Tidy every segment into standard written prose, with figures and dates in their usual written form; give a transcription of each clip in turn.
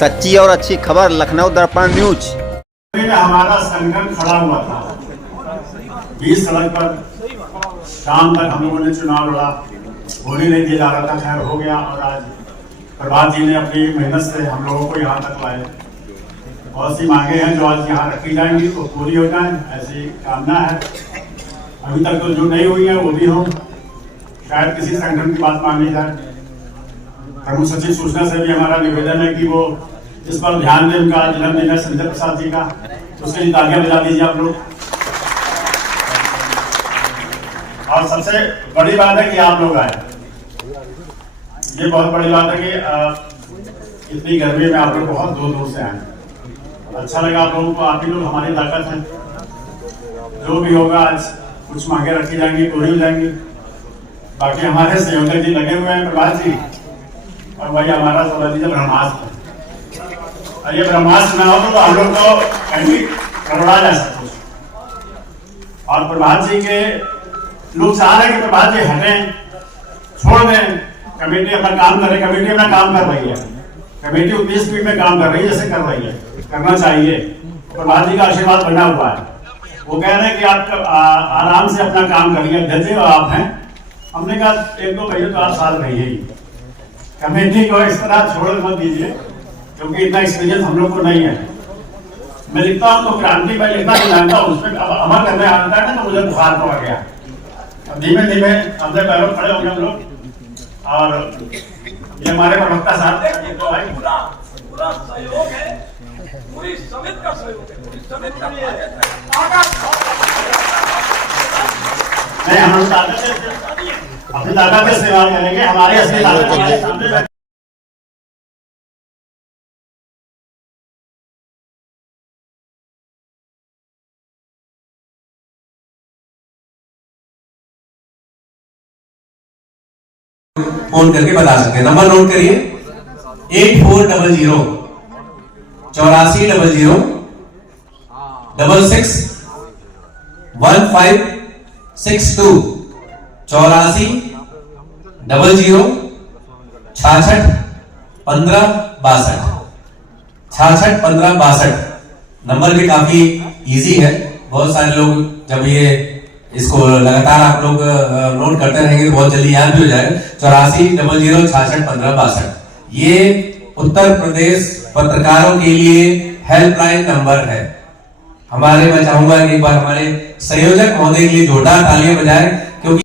सच्ची और अच्छी खबर लखनऊ दर्पण न्यूज। हमारा संगठन खड़ा हुआ था 20 सड़क पर, शाम तक हम लोगों ने चुनाव लड़ा, होने नहीं दिया जा रहा था, खैर हो गया। और आज प्रभात जी ने अपनी मेहनत से हम लोगों को यहाँ तक लाए। बहुत सी मांगे हैं जो आज यहाँ रखी जाएंगी तो पूरी हो जाए, ऐसी कामना है। अभी तक तो जो नहीं हुई है वो भी हो, शायद किसी संगठन की बात मांगी जाए। प्रमुख सचिव सूचना से भी हमारा निवेदन है कि वो इस पर ध्यान दें। उनका जन्मदिन है संजय प्रसाद जी का, तो उसके लिए तालियां बजा दीजिए आप लोग। और सबसे बड़ी बात है कि आप लोग आए, ये बहुत बड़ी बात है कि इतनी गर्मी में आप लोग बहुत दूर दूर से आए। अच्छा लगा आप लोगों को, आप ही लोग हमारी ताकत है। जो भी होगा आज कुछ मांगे रखी जाएंगी, पूरी हो जाएंगी। बाकी हमारे सहयोगी जी लगे हुए हैं, प्रभात जी, और वही हमारा सोलह ब्रह्मास्त्र। और ये ब्रह्मास्त्र ना हो तो हम लोग तो कहीं करवा जा सकते। और प्रभात जी के लोग चाह रहे हैं कि प्रभात जी हटें, छोड़ दें, कमेटी अपना काम करे। कमेटी अपना काम कर रही है, कमेटी उतनी स्पीड में काम कर रही है जैसे कर रही है, करना चाहिए। प्रभात जी का आशीर्वाद बना हुआ है। वो कह रहे हैं कि आप आराम से अपना काम करिए, अध्यक्ष आप हैं। हमने कहा एक दो महीने तो आप साल रहिए ही, कमेटी को इस तरह छोड़ मत दीजिए, क्योंकि इतना एक्सपीरियंस हम लोग को नहीं है। मैं लिखता हूँ तो क्रांति में लिखना नहीं जानता हूँ, उसमें अमल करने आता है ना, तो मुझे बुखार पड़ गया। धीमे धीमे अपने पैरों खड़े होंगे हम लोग। और ये हमारे प्रवक्ता साहब तो भाई पूरा सहयोग है, पूरी समिति का सहयोग है, पूरी समिति का नहीं, हम अपनी ताकत का इस्तेमाल करेंगे। हमारे असली ताकत सामने फोन करके बता सकते हैं। नंबर नोट करिए 8400 8400 66 1562 8400 66 1562 66 1562। नंबर भी काफी इजी है, बहुत सारे लोग जब ये इसको लगातार आप लोग नोट करते रहेंगे तो बहुत जल्दी याद भी हो जाएगा। 8400 66 1562 ये उत्तर प्रदेश पत्रकारों के लिए हेल्पलाइन नंबर है। मैं चाहूंगा कि एक बार हमारे संयोजक महोदय के लिए जोरदार तालियां बजाएं, क्योंकि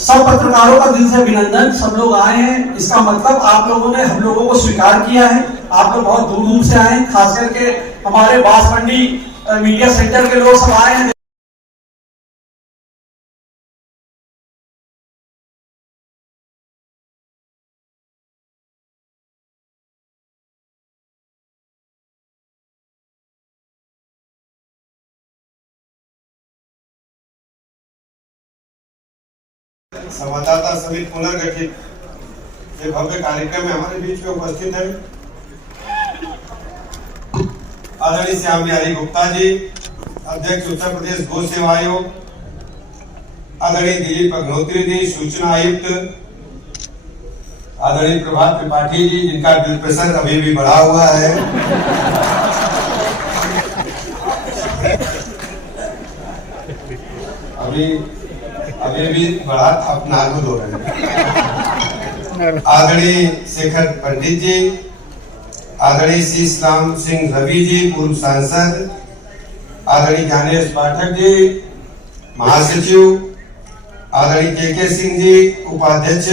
सब पत्रकारों का दिल से अभिनंदन। सब लोग आए हैं, इसका मतलब आप लोगों ने हम लोगों को स्वीकार किया है। आप लोग बहुत दूर दूर से आए हैं, खास करके हमारे बांसमंडी मीडिया सेंटर के लोग सब आए हैं। संवाददाता समिति पुनर्गठित ये भव्य कार्यक्रम में हमारे बीच में उपस्थित है आदरणीय श्याम बिहारी गुप्ता जी, अध्यक्ष उत्तर प्रदेश गौ सेवा आयोग, आदरणीय दिलीप अग्निहोत्री जी, सूचना आयुक्त, आदरणीय प्रभात त्रिपाठी जी, जिनका ब्लड प्रेशर अभी भी बढ़ा हुआ है, अभी भी बढ़ा अपना नार्मल हो रहे हैं। आदरणीय शेखर पंडित जी, आदरणीय शीशराम सिंह रवि जी, पूर्व सांसद, आदरणीय ज्ञानेश पाठक जी, महासचिव, आदरणीय के सिंह जी, उपाध्यक्ष,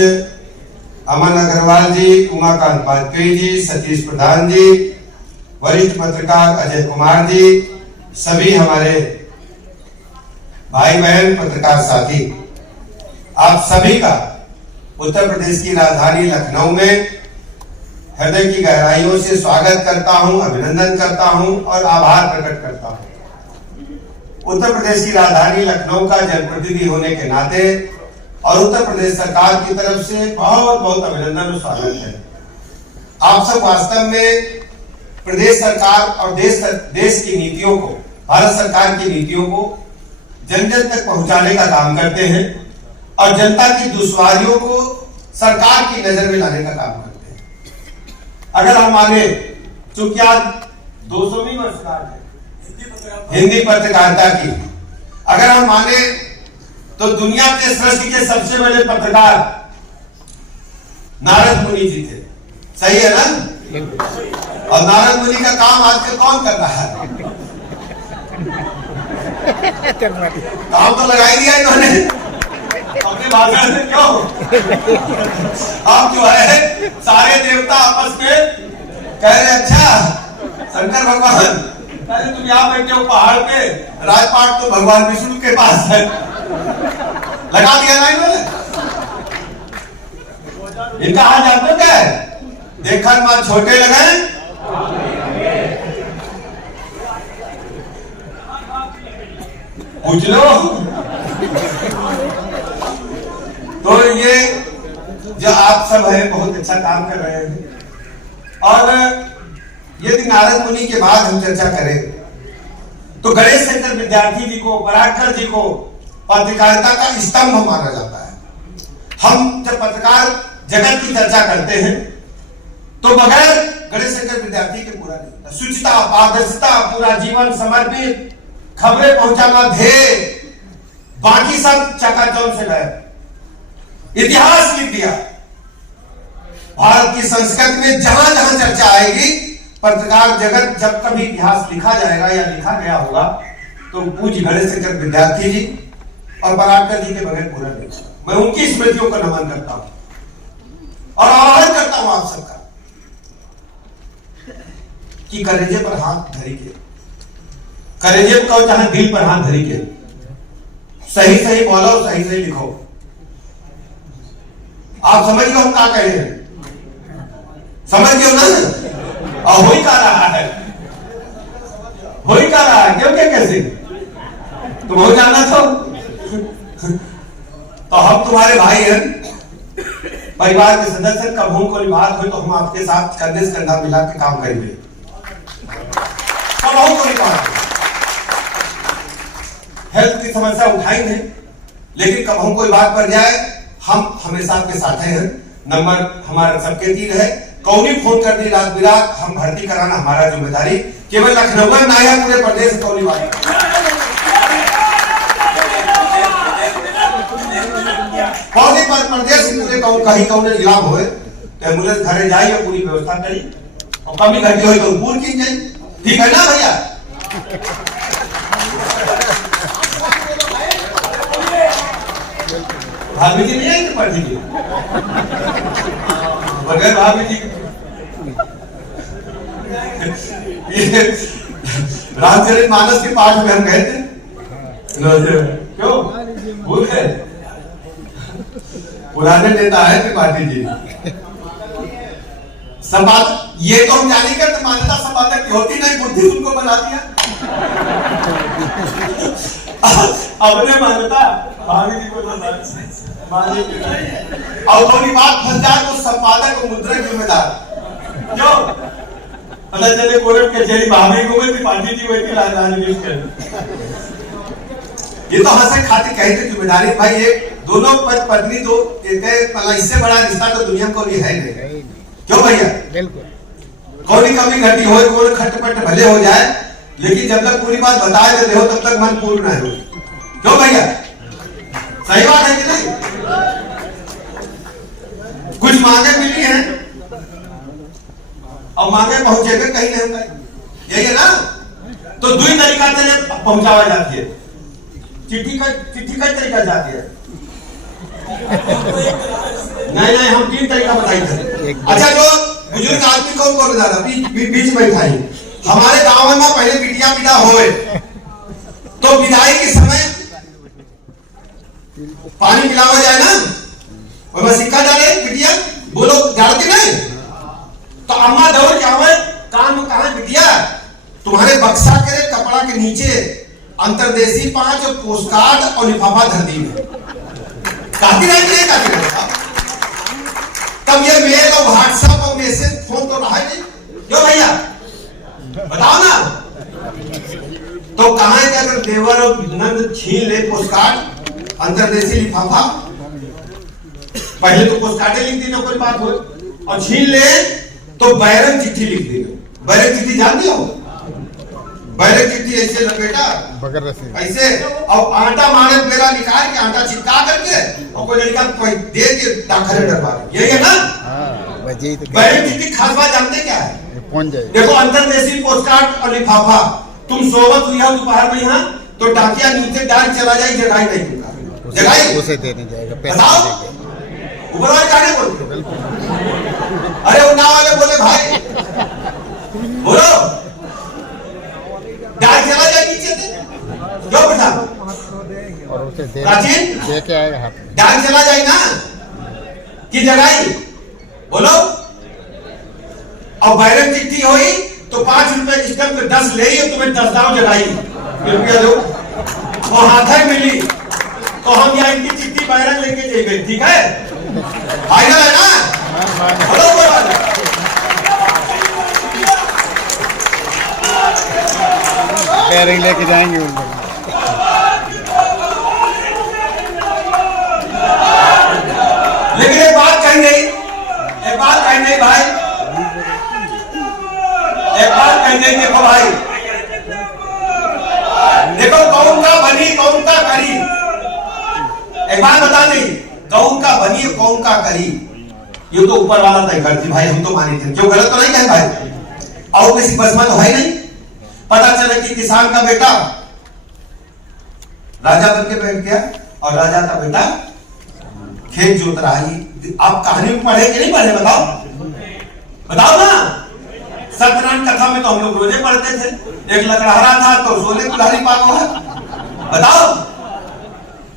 अमन अग्रवाल जी, उमाकांत वाजपेयी जी, सतीश प्रधान जी, वरिष्ठ पत्रकार अजय कुमार जी, सभी हमारे भाई बहन पत्रकार साथी, आप सभी का उत्तर प्रदेश की राजधानी लखनऊ में हृदय की गहराइयों से स्वागत करता हूं, अभिनंदन करता हूं और आभार प्रकट करता हूं। उत्तर प्रदेश की राजधानी लखनऊ का जनप्रतिनिधि होने के नाते और उत्तर प्रदेश सरकार की तरफ से बहुत बहुत अभिनंदन और स्वागत है। आप सब वास्तव में प्रदेश सरकार और देश की नीतियों को, भारत सरकार की नीतियों को जन जन तक पहुंचाने का काम करते हैं और जनता की दुश्वारियों को सरकार की नजर में लाने का काम करते हैं। अगर हम माने, चूंकि आज 200वीं वर्षगांठ है हिंदी पत्रकारिता की, अगर हम माने तो दुनिया के सृष्टि के सबसे बड़े पत्रकार नारद मुनि जी थे, सही है ना? और नारद मुनि का काम आजकल कौन कर रहा है? काम तो लगा ही दिया इन्होंने अपने भाषण से। क्यों? अब जो है सारे देवता आपस में कह रहे, अच्छा शंकर भगवान, अरे तुम यहाँ बैठे हो पहाड़ पे, राजपाट तो भगवान विष्णु के पास है। लगा दिया ना इन्होंने। इनका हाल जानते हो क्या है? देखन मां छोटे लगे पूछ लो। तो ये जो आप सब है बहुत अच्छा काम कर रहे हैं। और यदि नारद मुनि के बाद हम चर्चा करें तो गणेश शंकर विद्यार्थी जी को, परागकर जी को पत्रकारिता का स्तंभ माना जाता है। हम जब पत्रकार जगत की चर्चा करते हैं तो बगैर गणेश शंकर विद्यार्थी के पूरा नहीं होता। शुचिता, पारदर्शिता, पूरा जीवन समर्पित, खबरें पहुंचाना ध्येय, बाकी सब चकाचौंध से गए। इतिहास लिख दिया। भारत की संस्कृति में जहां जहां चर्चा आएगी, पत्रकार जगत जब कभी इतिहास लिखा जाएगा या लिखा गया होगा तो पूज्य गणेश शंकर विद्यार्थी जी और परागकर जी के बगैर पूरा नहीं होगा। मैं उनकी स्मृतियों का नमन करता हूं और आह्वान करता हूं आप सबका कि कलेजे पर हाथ धरी के, कलेजे को चाहे दिल पर हाथ धरी के सही सही बोलो, सही सही लिखो। आप समझ लो हम क्या कह रहे हैं, समझ गए ना? और हो ही क्या रहा है, हो ही क्या रहा है, क्यों क्या कैसे तुम हो जाना तो हम तुम्हारे भाई हैं, परिवार के सदस्य। कब हम कोई बात हो तो हम आपके साथ कंधे से कंधा मिला के काम करेंगे। कब हम कोई बात हेल्थ की समस्या उठाएंगे, लेकिन कब हम कोई बात पर जाए हम हमेशा आपके साथ हैं। नंबर हमारा सबके तीर है, कौनी फोन कर दी रात बिरात, हम भर्ती कराना हमारा जिम्मेदारी। केवल लखनऊ में ना या पूरे प्रदेश कौनी वाली कौनी पर प्रदेश पूरे कहीं कौन जिला हो एम्बुलेंस घरे जाए या पूरी व्यवस्था करी और कमी घटी हो तो पूरी की जाए। ठीक है ना भैया? भाभी जी नहीं आई पार्टी की बगैर भाभी जी ये रामचरित मानस के पाठ में हम गए थे, क्यों भूल गए? पुराने नेता है त्रिपाठी जी। संपादक ये तो हम जाने करते, मान्यता संपादक की होती नहीं, बुद्धि उनको बना दिया। अपने मान्यता भाभी जी को और थोड़ी बात फंस जाए तो संपादक और मुद्रक जिम्मेदार। क्यों? पता चले कोर्ट के जेल भाभी को भी त्रिपाठी जी हुई थी राजधानी कर। ये तो हंसे खाते कहते जिम्मेदारी भाई, एक दोनों पत्नी दो इससे बड़ा रिश्ता तो दुनिया को भी है नहीं। क्यों भैया? बिल्कुल। कौन कमी घटी हो, कौन खटपट भले हो जाए, लेकिन जब तक पूरी बात बता देते हो तब तक मन पूर्ण है। क्यों भैया? सही बात है कि नहीं? कुछ मांगे मिली हैं और मांगे पहुंचेगा कहीं नहीं होगा, यही है ना? तो दो ही तरीका से पहुंचावा जाती है। चिट्ठी का तरीका जाती है। नहीं हम 3 तरीका बताएंगे। अच्छा, जो बुजुर्ग आदमी कौन कौन ज्यादा बीच में बैठा है हमारे गांव में पहले बिटिया विदा होए तो विदाई के समय पानी पिलावा जाए ना, और मैं सिक्का डाले बिटिया बोलो डालते नहीं तो अम्मा दौड़ के आवे कान में कहा बिटिया तुम्हारे बक्सा के कपड़ा के नीचे अंतरदेशी 5 पोस्टकार्ड और लिफाफा धर दी। काफी नहीं काफी तब ये मेल और व्हाट्सएप और मैसेज फोन तो रहा नहीं क्यों भैया बताओ ना। तो कहा है कि अगर देवर और नंद छीन ले पोस्टकार्ड अंतरदेशी लिफाफा, पहले तो पोस्टकार्डे लिख देना कोई बात हो, और छीन ले तो बैरक चिट्ठी लिख देना। बैरक चिट्ठी जानती हो? बैरक चिट्ठी ऐसे लपेटा ऐसे और आटा मारे मेरा निकाल के आटा चिपका करके और कोई लड़का दे के डाकघर डरवा, यही है ना। बैरक चिट्ठी खास बात जानते क्या है? देखो अंतरदेशी पोस्टकार्ड और लिफाफा, तुम सोबत हुई हो दोपहर में यहाँ तो डाकिया नीचे डाल चला जाए, जगाई नहीं तुमका, जगाई उसे देने जाएगा बताओ ऊपर वाले गाने बोलते। अरे वो ना वाले बोले भाई बोलो डाल चला जाए नीचे से क्यों बेटा, और उसे दे के आएगा हाथ में, डाल चला जाए ना कि जगाई बोलो। और बैरक चिट्ठी हुई तो 5 रुपए सिस्टम पे 10 ले ही तुम्हें 10 दाव जगाई रुपया दो, वो हाथ है मिली तो हम यहाँ इनकी चिट्ठी बैरक लेके जाएंगे, ठीक है फाइनल है ना। बोलो बैरक लेके जाएंगे लेकिन एक बात कही नहीं, एक बात कही नहीं भाई, एक बात कही नहीं। देखो भाई देखो कौन का बनी कौन का करी, एक बात बता दी कौन का बनी कौन का करी, ये तो ऊपर वाला तय करती भाई, हम तो मानी थे क्यों, गलत तो नहीं कहे भाई। और किसी बस में तो है नहीं। पता चला कि किसान का बेटा राजा बन के बैठ गया और राजा का बेटा खेत जोत रहा है। आप कहानी में पढ़े कि नहीं पढ़े बताओ, बताओ ना। सत्यनारायण कथा में तो हम लोग रोजे पढ़ते थे, एक लकड़हारा था तो 16 कुल्हाड़ी पालो है, बताओ।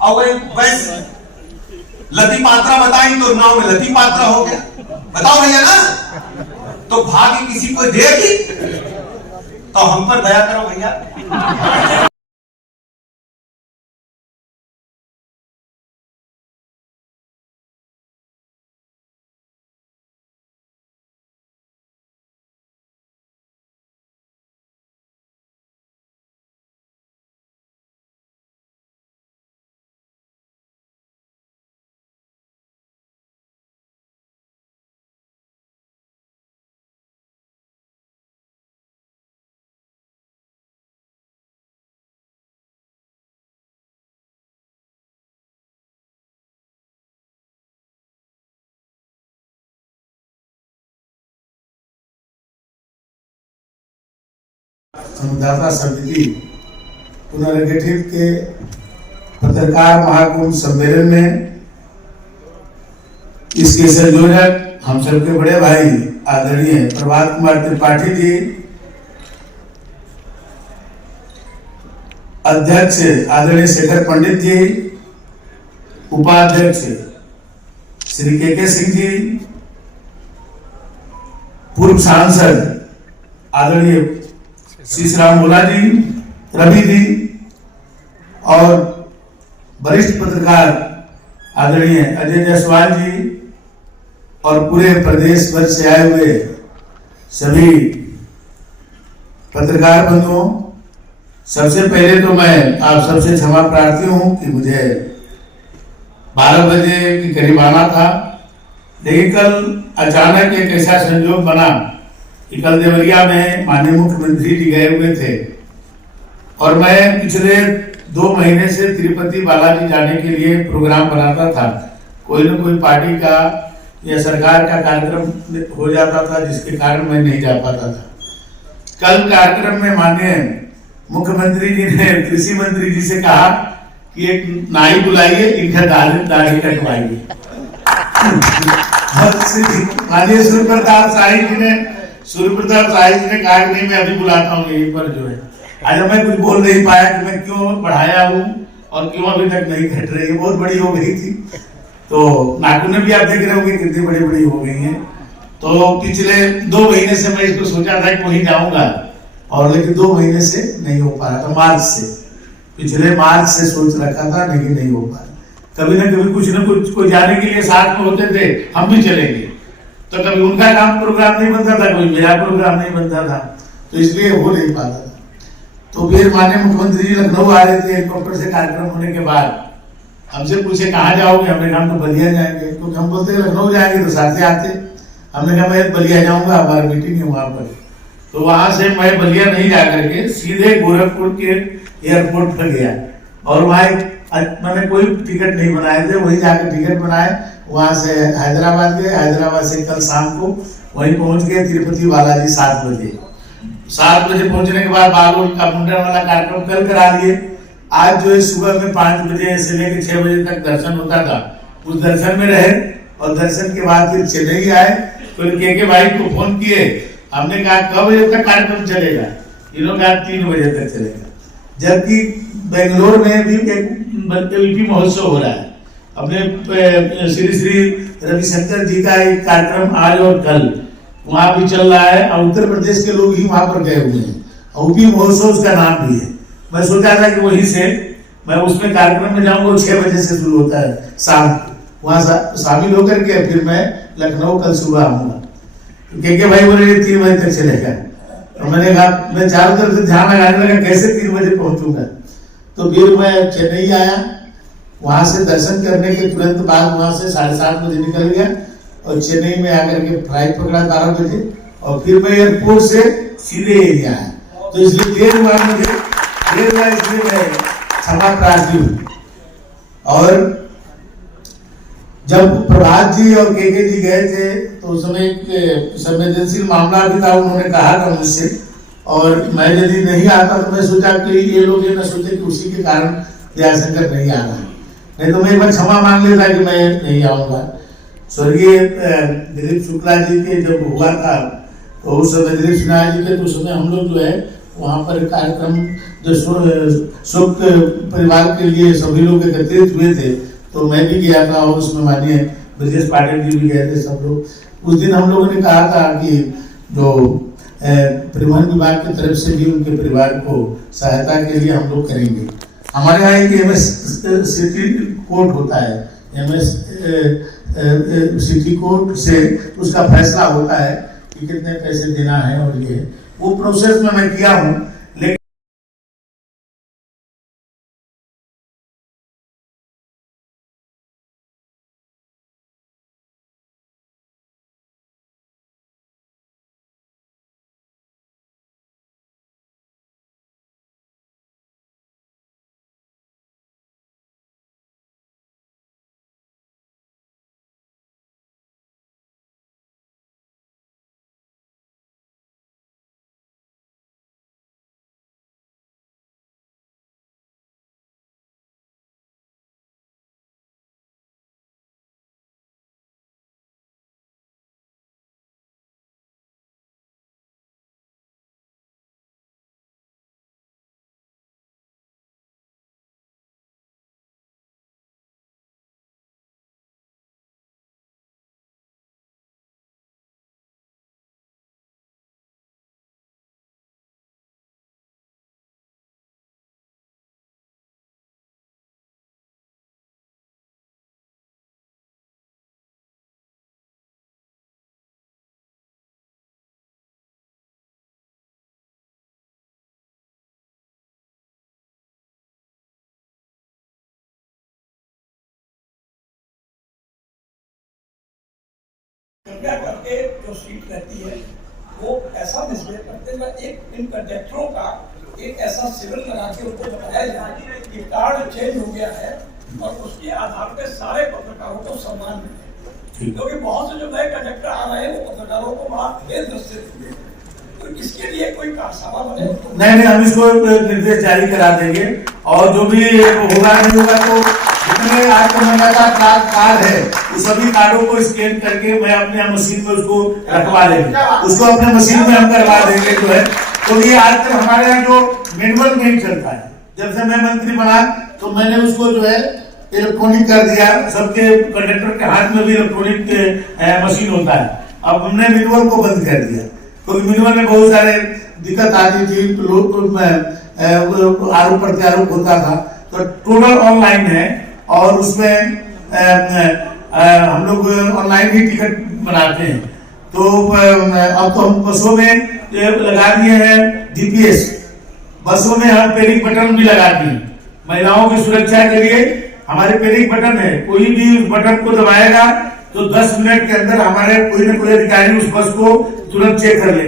और वैस लती पात्रा बताई तो नाव में लती पात्रा हो गया, बताओ भैया ना। तो भाग्य किसी को देगी तो हम पर दया करो भैया। संवाददाता समिति पुनर्गठित के पत्रकार महाकुंभ सम्मेलन में इसके संयोजक हम सबके बड़े भाई आदरणीय प्रभात कुमार त्रिपाठी जी, अध्यक्ष आदरणीय शेखर पंडित जी, उपाध्यक्ष श्री के सिंह जी, पूर्व सांसद आदरणीय शीशराम बोला जी, रवि जी, और वरिष्ठ पत्रकार आदरणीय अजय जायसवाल जी, और पूरे प्रदेश भर से आए हुए सभी पत्रकार बंधुओं, सबसे पहले तो मैं आप सबसे क्षमा प्रार्थी हूं कि मुझे 12 बजे के करीब आना था, लेकिन कल अचानक एक ऐसा संयोग बना कि कल देवरिया में माननीय मुख्यमंत्री जी गए हुए थे और मैं पिछले 2 महीने से तिरुपति बालाजी जाने के लिए प्रोग्राम बनाता था। कोई न कोई पार्टी का या सरकार का कार्यक्रम हो जाता था जिसके कारण मैं नहीं जा पाता था। कल कार्यक्रम में माननीय मुख्यमंत्री जी ने कृषि मंत्री जी से कहा कि एक नाई बुलाइए, इनका दाढ़ी कटवाइए। माननीय सूर्य प्रताप शाही जी ने कहा कि नहीं मैं अभी बुलाता हूँ, यहीं पर जो है आज मैं कुछ बोल नहीं पाया कि मैं क्यों बढ़ाया हूँ और क्यों अभी तक नहीं घट रही है, बहुत बड़ी हो गई थी। तो नाखून भी आप देख रहे होंगे कितनी बड़ी बड़ी हो गई हैं। तो पिछले 2 महीने से मैं इसको सोचा था कि वहीं जाऊंगा, और लेकिन 2 महीने से नहीं हो पाया था। मार्च से, पिछले मार्च से सोच रखा था, लेकिन नहीं हो पाया। कभी ना कभी कुछ न कुछ कोई जाने के लिए साथ में होते थे, हम भी चलेंगे। तो कभी उनका काम प्रोग्राम नहीं बनता था, कभी मेरा प्रोग्राम नहीं बनता था, तो इसलिए हो नहीं पाता था। तो फिर माननीय मुख्यमंत्री जी लखनऊ आ रहे थे हेलीकॉप्टर से कार्यक्रम होने के बाद, हमसे पूछे कहाँ जाओगे, हमने कहा तो बलिया जाएंगे, क्योंकि हम बोलते लखनऊ जाएंगे तो साथ ही आते। हमने कहा मैं बलिया जाऊंगा, हमारी मीटिंग है वहां पर। तो वहां से मैं बलिया नहीं जा करके सीधे गोरखपुर के एयरपोर्ट पर गया और वहां मैंने कोई टिकट नहीं बनाए थे, वहीं जाकर टिकट बनाए, वहां से हैदराबाद गए, हैदराबाद से कल शाम को वहीं पहुंच गए तिरुपति बालाजी 7 बजे। 7 बजे पहुंचने के बाद बालू का मुंडन वाला कार्यक्रम कल करा लिए। आज जो है सुबह में 5 बजे से लेकर 6 बजे तक दर्शन होता था, उस दर्शन में रहे और दर्शन के बाद फिर चेन्नई आए। फिर के भाई को फोन किए, हमने कहा कब बजे तक कार्यक्रम चलेगा, इन्होंने कहा 3 बजे तक चलेगा। जबकि बेंगलोर में भी एक एलपी महोत्सव हो रहा है, अपने श्री श्री रविशंकर जी का एक कार्यक्रम आज और कल वहां भी चल रहा है और उत्तर प्रदेश के लोग ही वहां पर गए हुए हैं, यूपी महोत्सव उसका नाम भी है। मैं सोचा था कि वहीं से मैं उसमें कार्यक्रम में जाऊंगा, 6 बजे से शुरू होता है शाम को, वहां शामिल होकर के फिर मैं लखनऊ कल सुबह आऊंगा। के भाई बोले 3 बजे तक चलेगा, और मैंने कहा मैं चारों तरफ से ध्यान लगाने लगा कैसे 3 बजे पहुंचूंगा। तो फिर मैं चेन्नई आया, वहां से दर्शन करने के तुरंत बाद वहां से 7:30 बजे निकल गया और चेन्नई में आकर के फ्लाइट पकड़ा 12 बजे और फिर मैं एयरपोर्ट से सीधे एरिया आया। तो इसलिए देर हुआ मुझे, देर हुआ इसलिए मैं क्षमा प्रार्थी हूँ। और जब प्रभात जी और के जी गए थे तो उस समय एक संवेदनशील मामला भी था, उन्होंने कहा था मुझसे, और मैं यदि नहीं आता तो मैं सोचा कि ये लोग ये न सोचे कि उसी के कारण दयाशंकर नहीं आ रहा, नहीं तो मैं एक बार क्षमा मांग लेता कि मैं नहीं आऊंगा। स्वर्गीय दिलीप शुक्ला जी के जब हुआ था तो उस समय दिलीप सिन्हा जी के, तो उस समय हम लोग जो है वहाँ पर कार्यक्रम जो शोक परिवार के लिए सभी लोग एकत्रित हुए थे, तो मैं भी गया था और उसमें माननीय ब्रजेश पाटिल जी भी गए थे सब लोग। उस दिन हम लोगों ने कहा था कि जो परिवहन विभाग की तरफ से भी उनके परिवार को सहायता के लिए हम लोग करेंगे। हमारे यहाँ एक MS सिटी कोर्ट होता है, MS सिटी कोर्ट से उसका फैसला होता है कि कितने पैसे देना है, और ये वो प्रोसेस में मैं किया हूँ। लेकिन कृपया करके जो सीट रहती है वो ऐसा डिस्प्ले करते हैं, एक इन कंडक्टरों का एक ऐसा सिविल लगा के उनको बताया जाए कि कार्ड चेंज हो गया है और उसके आधार पे सारे पत्रकारों को सम्मान मिले, क्योंकि बहुत से जो नए कंडक्टर आ रहे हैं वो पत्रकारों को बड़ा बेदृष्टित हुए। तो इसके लिए कोई कारनामा बने? नहीं, हम इसको निर्देश जारी करा देंगे और जो भी होगा नहीं होगा तो जितने आज कार्ड है उस सभी कार्डों को स्कैन करके मैं अपने मशीन में उसको रखवा लेंगे, उसको अपने मशीन में हम करवा देंगे जो है। तो ये आज तक हमारे यहाँ जो मैनुअल नहीं चलता है, जब से मैं मंत्री बना तो मैंने उसको जो है इलेक्ट्रॉनिक कर दिया, सबके कंडक्टर के हाथ में भी इलेक्ट्रॉनिक मशीन होता है। अब हमने मैनुअल को बंद कर दिया क्योंकि मैनुअल में बहुत सारे दिक्कत आती थी, लोग आरोप प्रत्यारोप होता था। तो टोटल ऑनलाइन है और उसमें हम लोग ऑनलाइन ही टिकट बनाते हैं। तो अब तो हम बसों में लगा दिए हैं जीपीएस, बसों में हम पैनिक बटन भी लगा दिए। महिलाओं की सुरक्षा के लिए हमारे पैनिक बटन है, कोई भी उस बटन को दबाएगा तो 10 मिनट के अंदर हमारे कोई न कोई अधिकारी उस बस को तुरंत चेक कर ले।